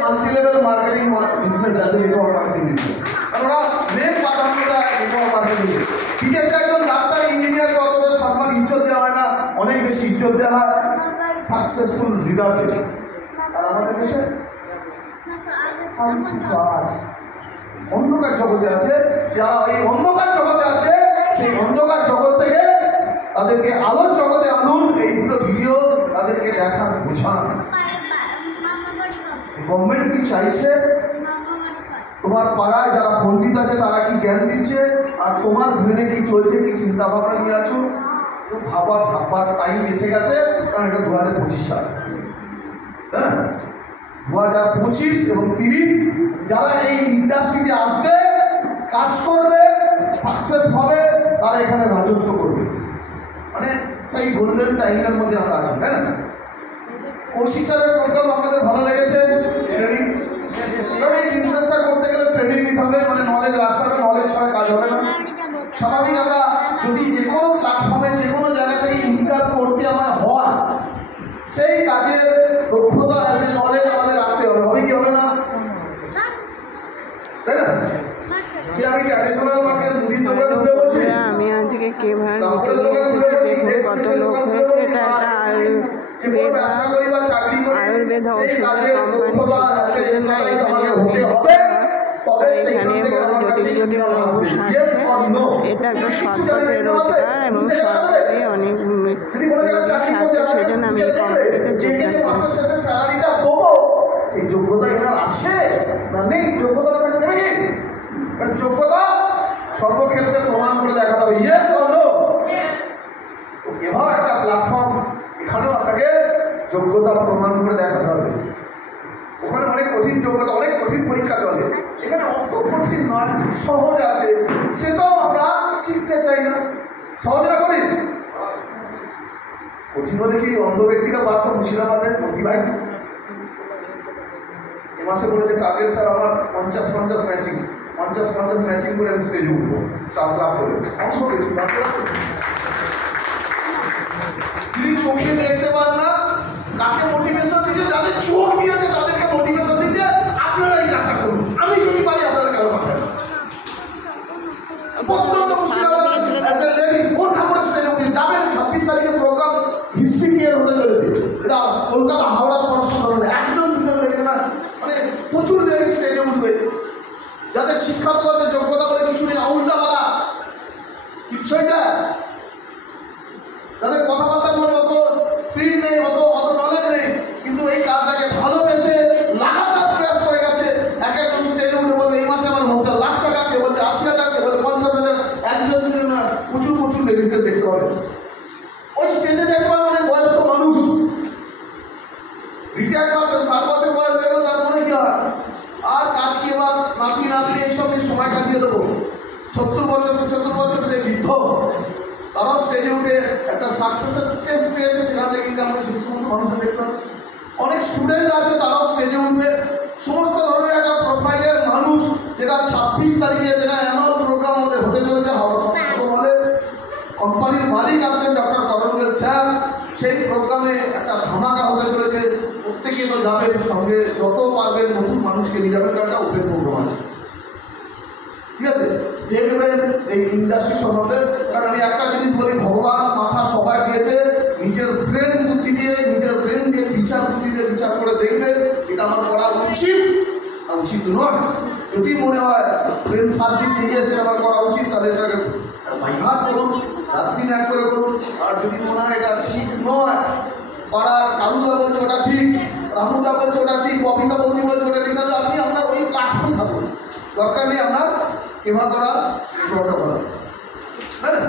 Multi level marketing business আছে, network marketing business, আর ওরা main প্রাধান্য দেয় নেটওয়ার্ক মার্কেটিং। বিদেশে একজন ডাক্তার ইঞ্জিনিয়ারকে অতটা সম্মান ইজ্জত দেওয়া হয় না, অনেক বেশি ইজ্জত দেওয়া হয় সাকসেসফুল লিডারকে। আর আমাদের দেশে কাজ অন্ধকার জগতে আছে, যারা এই অন্ধকার জগতে আছে সেই অন্ধকার জগৎ থেকে তাদেরকে আলোর জগতে আনুন। এই দুটো ভিডিও তাদেরকে দেখান, বোঝান। গভর্নমেন্ট কি চাইছে, তোমার পাড়ায় যারা পণ্ডিত আছে তারা কি জ্ঞান দিচ্ছে, আর তোমার ব্রেনে কি চলছে, কি চিন্তা ভাবনা নিয়ে আছো, ভাববার টাইম এসে গেছে। কারণ এটা 2025 সাল, হ্যাঁ 2025 এবং 30 যারা এই ইন্ডাস্ট্রিতে আসবে, কাজ করবে, সাকসেস হবে, তারা এখানে রাজত্ব করবে। মানে সেই গোল্ডেন টাইমের মধ্যে আমরা আছি, তাই না? কৌশিক স্যারের প্রোগ্রাম আপনাদের ভালো লেগেছে? ট্রেনিং, কারণ এই বিজনেসটা করতে গেলে ট্রেনিং নিতে হবে, মানে নলেজ রাখতে হবে, নলেজ ছাড়া কাজ হবে না। স্বাভাবিক আমরা যদি যে কোনো প্ল্যাটফর্মে যে কোনো জায়গা থেকে ইনকাম করতে আমার হয়, সেই কাজের দক্ষতা আছে, নলেজ আমাদের রাখতে হবে। হবে কি হবে না, তাই না? সে আমি ট্র্যাডিশনাল মার্কেট মুদির দোকান খুলে বসি, আমি আজকে কেভার নিতে গিয়েছি, দেখুন কত লোক হয়েছে। এটা একটা আয়ুর্বেদ ঔষধের কোম্পানি, এখানে বহু জটিল জটিল রোগ সারছে। এটা একটা শর্টকাটে রোজগার এবং শর্টকাটে অনেক সারছে, সেজন্য আমি এই কোম্পানিতে যোগদান করি। সেই যোগ্যতা এনার আছে না নেই? যোগ্যতা না থাকলে দেবে কি? যোগ্যতা সর্বক্ষেত্রে প্রমাণ করে দেখাতে হবে, ইয়েস অর নো। তো কেভাবে একটা প্ল্যাটফর্ম, এখানেও আপনাকে যোগ্যতা প্রমাণ করে দেখাতে হবে। ওখানে অনেক কঠিন যোগ্যতা, অনেক কঠিন পরীক্ষা চলে, এখানে অত কঠিন নয়, সহজ আছে, সেটাও আমরা শিখতে চাই না। সহজটা করি, কঠিন হলে কি অন্ধ ব্যক্তিরা পারত? মুর্শিদাবাদের প্রতিভাই এ মাসে বলেছে টার্গেট স্যার আমার 50-50 ম্যাচিং, 50-50 ম্যাচিং করে আমি স্টেজে উঠবো স্টার ক্লাব করে। অন্ধ ব্যক্তি পারতে পারছে, যিনি চোখে দেখতে পান না, কাকে মোটিভেশন দিচ্ছে? যাদের চোখ দিয়েছে তাদেরকে মোটিভেশন দিচ্ছে, আপনারা এই কাজটা করুন, আমি যদি পারি আপনারা কেন পারবেন? প্রত্যন্ত মুর্শিদাবাদ কোন ঠাকুরের স্টেজে উঠে যাবেন? 26 তারিখে প্রোগ্রাম হিস্ট্রি ক্রিয়েট হতে চলেছে। এটা কলকাতা হাওড়া সরস্বতী একজন দুজন লেগে না, মানে প্রচুর লেগে স্টেজে উঠবে, যাদের শিক্ষাগত যোগ্যতা বলে কিছু নেই, আউলদাওয়ালা কি বিষয়টা, যাদের কথাবার্তার মধ্যে অত স্পিড নেই, অত নলেজ নেই, কিন্তু এই কাজটাকে ভালোবেসে লাগাতার প্রয়াস করে গেছে। এক একজন স্টেজে উঠে বলবে এই মাসে আমার 50 লাখ টাকা, কে বলছে 80,000, কে বলছে 50,000, একজন দুজন না, প্রচুর প্রচুর লেডিসদের দেখতে হবে। ওই স্টেজে দেখতে পাবেন অনেক বয়স্ক মানুষ, রিটায়ার্ড পাচ্ছেন, 60 বছর বয়স হয়ে গেল, তার মনে কি হয় আর কাজ কি, এবার নাতি নাতনি এইসব নিয়ে সময় কাটিয়ে দেবো। 70 বছর 75 বছর সে বৃদ্ধ, তারাও স্টেজে উঠে একটা সাকসেসের টেস্ট পেয়েছে, সেখান থেকে ইনকাম হয়েছে, সমস্ত মানুষদের দেখতে পাচ্ছে। অনেক স্টুডেন্ট আছে, তারাও স্টেজে উঠবে। সমস্ত ধরনের একটা প্রোফাইলের মানুষ, যেটা 26 তারিখে যেটা অ্যানুয়াল প্রোগ্রাম আমাদের হতে চলেছে হাওড়া সরস্বতী হলে, কোম্পানির মালিক আসছেন ডক্টর করণবেল স্যার, সেই প্রোগ্রামে একটা ধামাকা হতে চলেছে। প্রত্যেকে তো যাবেন, সঙ্গে যত পারবেন নতুন মানুষকে নিয়ে যাবেন, একটা ওপেন প্রোগ্রাম আছে, ঠিক আছে? দেখবেন এই ইন্ডাস্ট্রি সম্বন্ধে। কারণ আমি একটা জিনিস বলি, ভগবান মাথা সবাই দিয়েছে, নিজের ব্রেন বুদ্ধি দিয়ে, নিজের ব্রেন দিয়ে বিচার বুদ্ধি দিয়ে বিচার করে দেখবেন এটা আমার করা উচিত না উচিত নয়। যদি মনে হয় ব্রেন সাথ দিচ্ছে সেটা আমার করা উচিত, তাহলে এটাকে বাইঘাট করুন, রাত দিন এক করে করুন। আর যদি মনে হয় এটা ঠিক নয়, পাড়ার কালুদা বলছে ওটা ঠিক, রামুদা বলছে ওটা ঠিক, কবিতা বৌদি বলছে ওটা ঠিক, তাহলে আপনি আপনার ওই প্ল্যাটফর্মে থাকুন, দরকার নেই আপনার কেভার করা, ফটো করা, তাই না?